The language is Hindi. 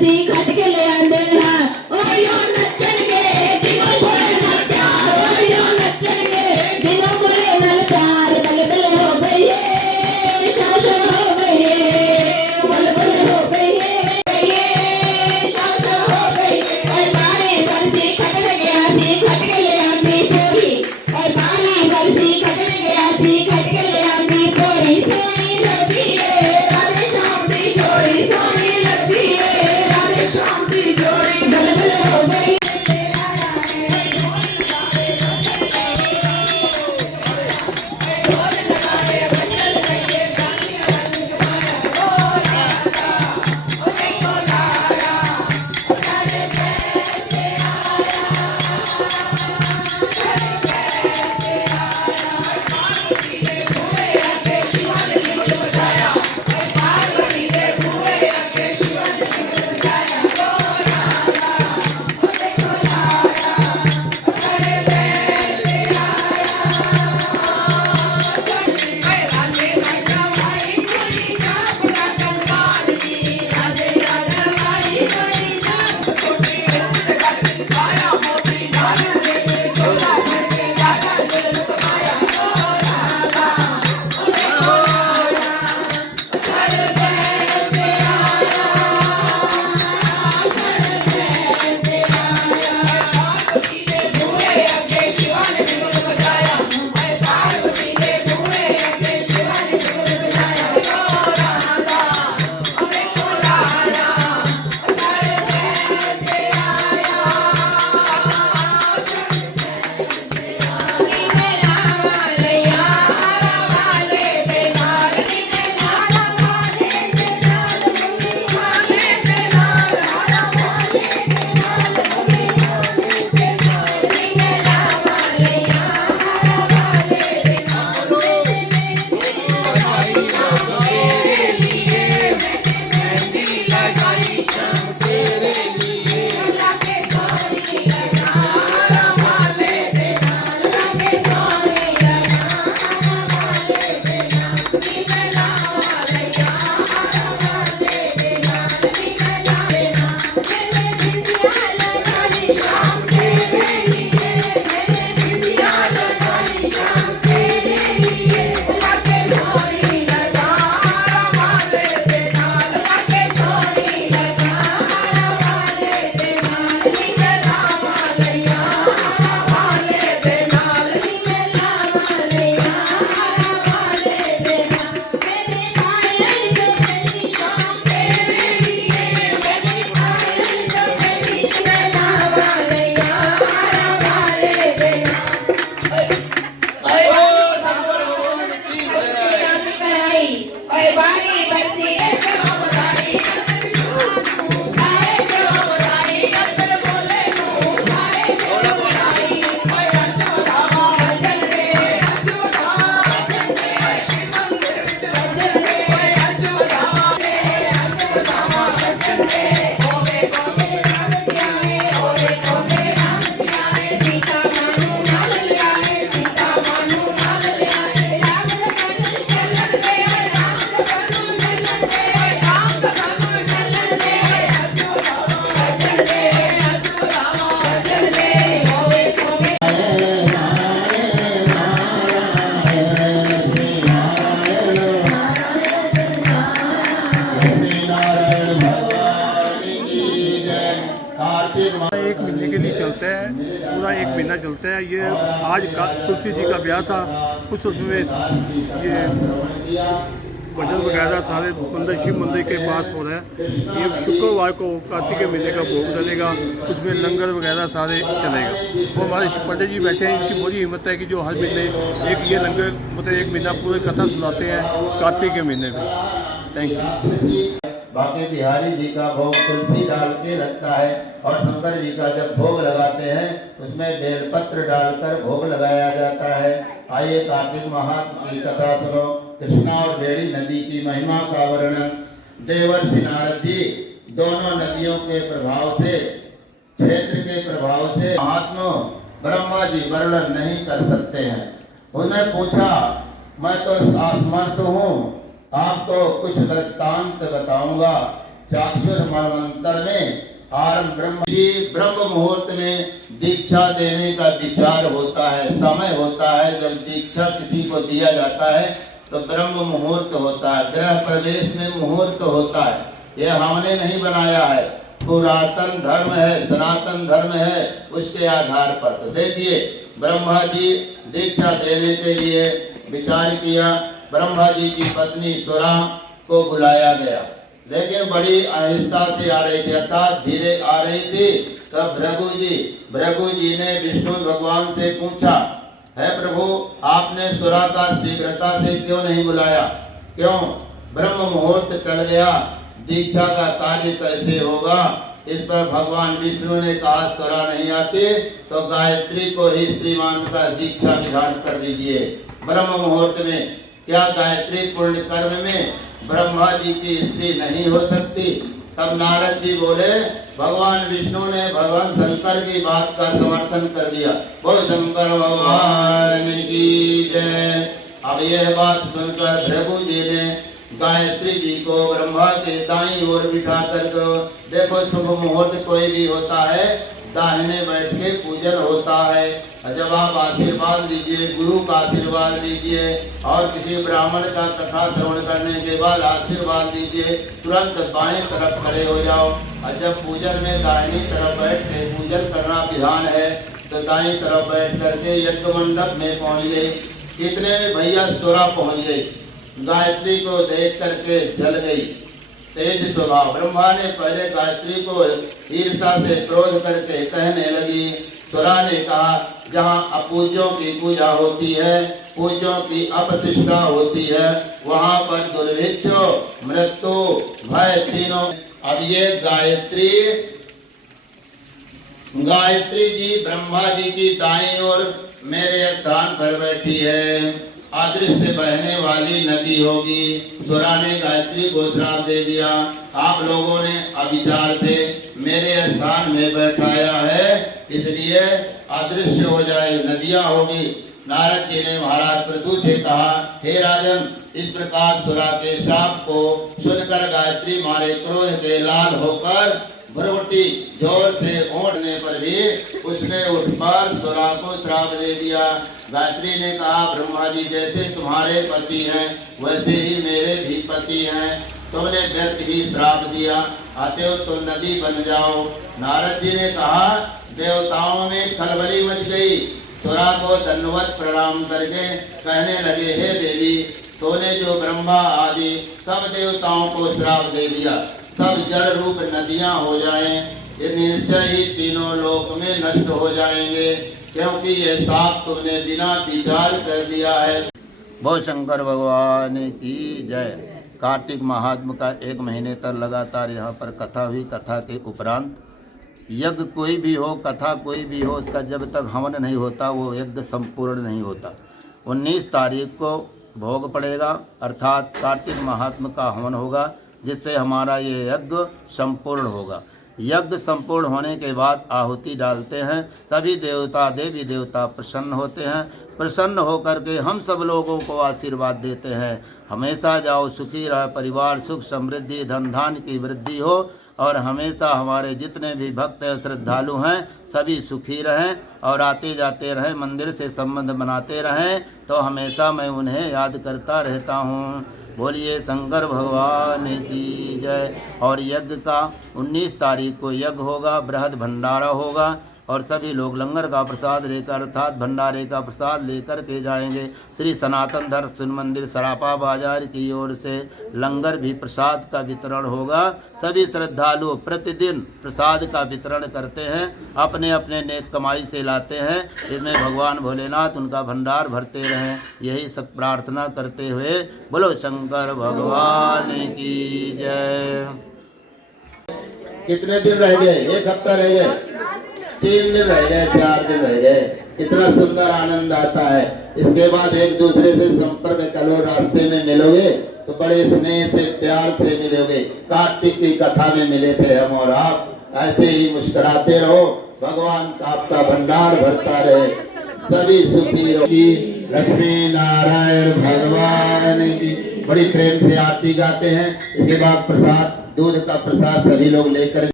ਅਸੀਂ ਖੱਟ ਕੇ ਲੈ ਆਂਦੇ ਹਾਂ ਓਏ ਓ ਨੱਚਣਗੇ ਜਿਹਨੂੰ ਕੋਲੇ ਨਾਲ ਪਿਆਰ ਓਏ ਓ ਨੱਚਣਗੇ ਜਿਹਨੂੰ ਕੋਲੇ ਨਾਲ ਪਿਆਰ ਬਲ ਬਲ ਹੋ ਗਈਏ ਸ਼ਾਮ ਸ਼ਾਮ ਹੋ ਗਈਏ ਬਲ ਬਲ ਹੋ ਗਈਏ ਸ਼ਾਮ ਸ਼ਾਮ ਹੋ ਗਈ ਓਏ ਬਾਰੇ ਬਰਸੀ ਖੱਟ ਗਿਆ ਸੀ ਖੱਟ ਕੇ ਲੈ ਆਂਦੀ ਚੋਰੀ ਓਏ ਬਾਰੇ ਬਰਸੀ ਖੱਟ ਗਿਆ ਸੀ ਖੱਟ ਕੇ ਲੈ ਆਂਦੀ ਚੋਰੀ ਸੋਹਣੀ ਲੱਗਦੀ ਏ ਰਾਧੇ ਸ਼ਾਮ ਦੀ ਜੋੜੀ ਸੋਹਣੀ ਲੱਗਦੀ ਏ ਰਾਧੇ ਸ਼ਾਮ ਦੀ ਜੋੜੀ ਬਲ ਬਲ ਹੋ ਗਈ एक महीने के लिए चलता है, पूरा एक महीना चलता है। ये आज तुलसी जी का ब्याह था, कुछ उसमें ये भजन वगैरह सारे मंदिर शिव मंदिर के पास हो रहा है। ये शुक्रवार को कार्तिक के महीने का भोग चलेगा, उसमें लंगर वगैरह सारे चलेगा। वो हमारे पंडित जी बैठे हैं, इनकी बड़ी हिम्मत है कि जो हर महीने एक ये लंगर मतलब एक महीना पूरे कथा सुनाते हैं कार्तिक के महीने में। Thank you. बाकी बिहारी जी का भोग तुलसी डाल के लगता है और शंकर जी का जब भोग लगाते हैं उसमें बेलपत्र डालकर भोग लगाया जाता है। आइए कार्तिक माह की कथा सुनो। कृष्णा और बेड़ी नदी की महिमा का वर्णन। देवर्षि नारद जी दोनों नदियों के प्रभाव से, क्षेत्र के प्रभाव से महात्मा ब्रह्मा जी वर्णन नहीं कर सकते हैं। उन्हें पूछा, मैं तो असमर्थ हूँ, आपको कुछ वृत्तांत बताऊंगा। चाक्षुर मन्वंतर में ब्रह्म मुहूर्त में दीक्षा देने का विचार होता है, समय होता है। जब दीक्षा किसी को दिया जाता है तो ब्रह्म मुहूर्त होता है, गृह प्रवेश में मुहूर्त होता है। ये हमने नहीं बनाया है, पुरातन धर्म है, सनातन धर्म है, उसके आधार पर। तो देखिए ब्रह्मा जी दीक्षा देने के लिए विचार किया। ब्रह्मा जी की पत्नी सुरा को बुलाया गया, लेकिन बड़ी आहिस्ता से आ रही थी, अर्थात धीरे आ रही थी। तब भृगु जी ने विष्णु भगवान से पूछा, है प्रभु, आपने सुरा का शीघ्रता से क्यों नहीं बुलाया? क्यों? ब्रह्म मुहूर्त टल गया, दीक्षा का कार्य कैसे होगा? इस पर भगवान विष्णु ने कहा, सुरा नहीं आती तो गायत्री को ही स्त्री मानकर दीक्षा विधान कर दीजिए। ब्रह्म मुहूर्त में क्या गायत्री पुण्य कर्म में ब्रह्मा जी की स्त्री नहीं हो सकती? तब नारद जी बोले, भगवान विष्णु ने भगवान शंकर की बात का समर्थन कर दिया। बोलो शंकर भगवान की जय। अब यह बात सुनकर भृगु जी ने गायत्री जी को ब्रह्मा के दाईं ओर बिठा कर देखो, शुभ मुहूर्त कोई भी होता है, दाहिने बैठ के पूजन होता है। जब आप आशीर्वाद लीजिए, गुरु का आशीर्वाद लीजिए और किसी ब्राह्मण का कथा श्रवण करने के बाद आशीर्वाद लीजिए, तुरंत बाएं तरफ खड़े हो जाओ। और जब पूजन में दाहिनी तरफ बैठ के पूजन करना विधान है तो दाईं तरफ बैठ करके यज्ञ मंडप में पहुँच गई। इतने में भैया सुरा पहुँच गई, गायत्री को देख करके जल गई। तेज स्वभाव। ब्रह्मा ने पहले गायत्री को ईर्षा से क्रोध करके कहने लगी। सुरा ने कहा, जहाँ अपूज्यों की पूजा होती है, पूज्यों की अपशिष्टा होती है, वहाँ पर दुर्भिक्ष, मृत्यु, भय तीनों। अब ये गायत्री जी ब्रह्मा जी की दाईं ओर मेरे स्थान पर बैठी है। अदृश्य बहने वाली नदी होगी। सुरा ने गायत्री को श्राप दे दिया, आप लोगों ने अविचार से मेरे स्थान में बैठाया है, इसलिए अदृश्य हो जाए, नदियां होगी। नारद जी ने महाराज पृथु से कहा, हे राजन, इस प्रकार सुरा के शाप को सुनकर गायत्री मारे क्रोध के लाल होकर भ्रुकुटी जोर से ओढ़ने पर भी उसने उठ पर सुरा को श्राप दे दिया। गायत्री ने कहा, ब्रह्मा जी जैसे तुम्हारे पति हैं वैसे ही मेरे भी पति हैं, तुमने व्यर्थ ही श्राप दिया, अतएव तुम नदी बन जाओ। नारद जी ने कहा, देवताओं में खलबली मच गई। सुरा को दंडवत प्रणाम करके कहने लगे, हे देवी, तूने जो ब्रह्मा आदि सब देवताओं को श्राप दे दिया, सब जल रूप नदियां हो जाएं, ये निश्चय ही तीनों लोक में नष्ट हो जाएंगे, क्योंकि ये साफ तुमने बिना विचार कर दिया है। बोल शंकर भगवान की जय। कार्तिक महात्म का 1 महीने तक लगातार यहाँ पर कथा हुई। कथा के उपरांत यज्ञ कोई भी हो, कथा कोई भी हो, उसका जब तक हवन नहीं होता वो यज्ञ संपूर्ण नहीं होता। 19 तारीख को भोग पड़ेगा, अर्थात कार्तिक महात्म का हवन होगा, जिससे हमारा ये यज्ञ संपूर्ण होगा। यज्ञ संपूर्ण होने के बाद आहुति डालते हैं, सभी देवता देवी देवता प्रसन्न होते हैं। प्रसन्न होकर के हम सब लोगों को आशीर्वाद देते हैं, हमेशा जाओ सुखी रह, परिवार सुख समृद्धि धन धान की वृद्धि हो, और हमेशा हमारे जितने भी भक्त श्रद्धालु हैं सभी सुखी रहें और आते जाते रहें, मंदिर से संबंध बनाते रहें, तो हमेशा मैं उन्हें याद करता रहता हूँ। बोलिए शंकर भगवान की जय। और यज्ञ का 19 तारीख को यज्ञ होगा, बृहद भंडारा होगा, और सभी लोग लंगर का प्रसाद लेकर अर्थात भंडारे का प्रसाद लेकर के जाएंगे। श्री सनातन धर्म मंदिर सरापा बाजार की ओर से लंगर भी प्रसाद का वितरण होगा। सभी श्रद्धालु प्रतिदिन प्रसाद का वितरण करते हैं, अपने अपने नेक कमाई से लाते हैं। इसमें भगवान भोलेनाथ उनका भंडार भरते रहें, यही सब प्रार्थना करते हुए बोलो शंकर भगवान की जय। कितने दिन रह गए? 1 हफ्ता रह गए, 3 दिन रह गए, 4 दिन रह गए। कितना सुंदर आनंद आता है। इसके बाद एक दूसरे से संपर्क करो, रास्ते में मिलोगे तो बड़े स्नेह से प्यार से मिलोगे। कार्तिक की कथा में मिले थे हम और आप, ऐसे ही मुस्कुराते रहो, भगवान का आपका भंडार भरता रहे, सभी सुखी रहो। लक्ष्मी नारायण भगवान की बड़ी प्रेम से आरती गाते हैं। इसके बाद प्रसाद दूध का प्रसाद सभी लोग लेकर